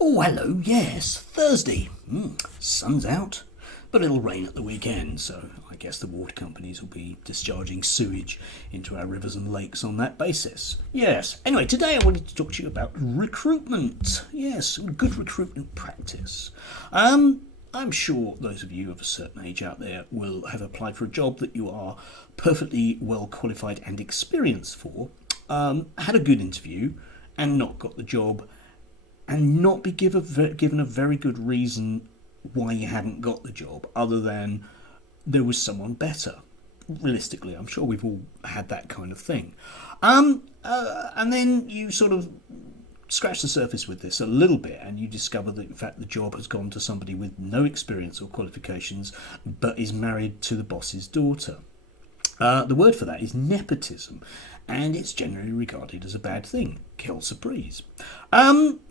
Oh, hello, yes, Thursday. Sun's out, but it'll rain at the weekend, so I guess the water companies will be discharging sewage into our rivers and lakes on that basis. Yes, anyway, today I wanted to talk to you about recruitment. Yes, good recruitment practice. I'm sure those of you of a certain age out there will have applied for a job that you are perfectly well qualified and experienced for, had a good interview, and not got the job, and not be given a very good reason why you hadn't got the job, other than there was someone better. Realistically, I'm sure we've all had that kind of thing. And then you sort of scratch the surface with this a little bit, and you discover that in fact the job has gone to somebody with no experience or qualifications, but is married to the boss's daughter. The word for that is nepotism, and it's generally regarded as a bad thing. Quelle surprise.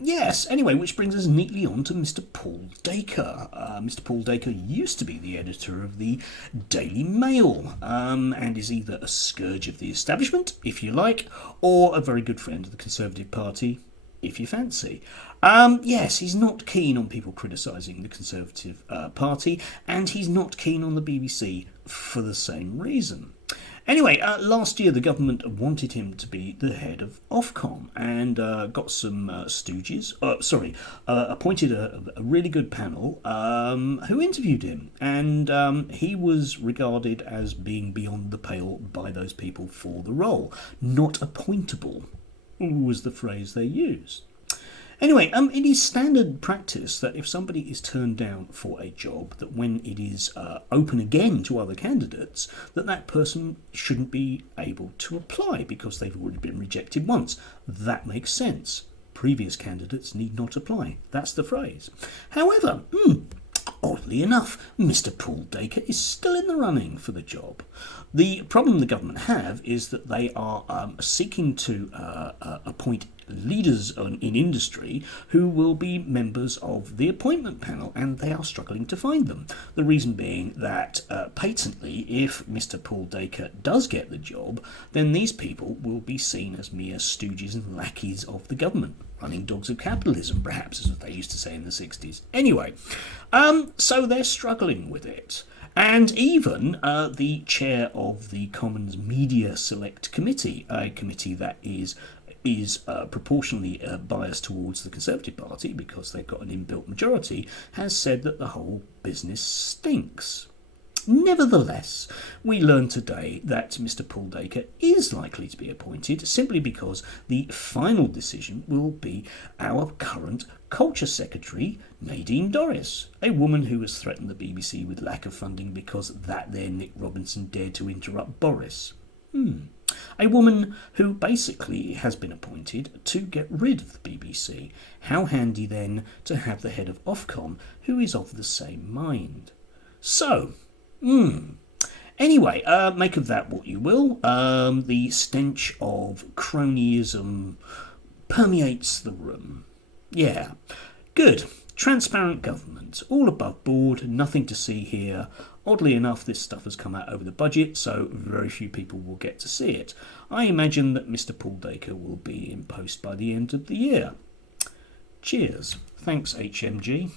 Yes, anyway, which brings us neatly on to Mr. Paul Dacre. Mr. Paul Dacre used to be the editor of the Daily Mail, and is either a scourge of the establishment, if you like, or a very good friend of the Conservative Party, if you fancy. Yes, he's not keen on people criticising the Conservative Party, and he's not keen on the BBC for the same reason. Anyway, last year the government wanted him to be the head of Ofcom, and got some stooges, appointed a really good panel who interviewed him, and he was regarded as being beyond the pale by those people for the role. Not appointable was the phrase they used. Anyway, it is standard practice that if somebody is turned down for a job, that when it is open again to other candidates, that person shouldn't be able to apply because they've already been rejected once. That makes sense. Previous candidates need not apply. That's the phrase. However, oddly enough, Mr. Paul Dacre is still in the running for the job. The problem the government have is that they are seeking to appoint leaders in industry who will be members of the appointment panel, and they are struggling to find them. The reason being that patently, if Mr. Paul Dacre does get the job, then these people will be seen as mere stooges and lackeys of the government. Running dogs of capitalism, perhaps, as they used to say in the 60s. Anyway, so they're struggling with it. And even the chair of the Commons Media Select Committee, a committee that is proportionally biased towards the Conservative Party because they've got an inbuilt majority, has said that the whole business stinks. Nevertheless, we learn today that Mr. Paul Dacre is likely to be appointed simply because the final decision will be our current Culture Secretary, Nadine Dorries, a woman who has threatened the BBC with lack of funding because that there Nick Robinson dared to interrupt Boris. A woman who basically has been appointed to get rid of the BBC. How handy then to have the head of Ofcom who is of the same mind. So, anyway, make of that what you will. The stench of cronyism permeates the room. Yeah, good. Transparent government, all above board, nothing to see here. Oddly enough, this stuff has come out over the budget, so very few people will get to see it. I imagine that Mr. Paul Dacre will be in post by the end of the year. Cheers. Thanks, HMG.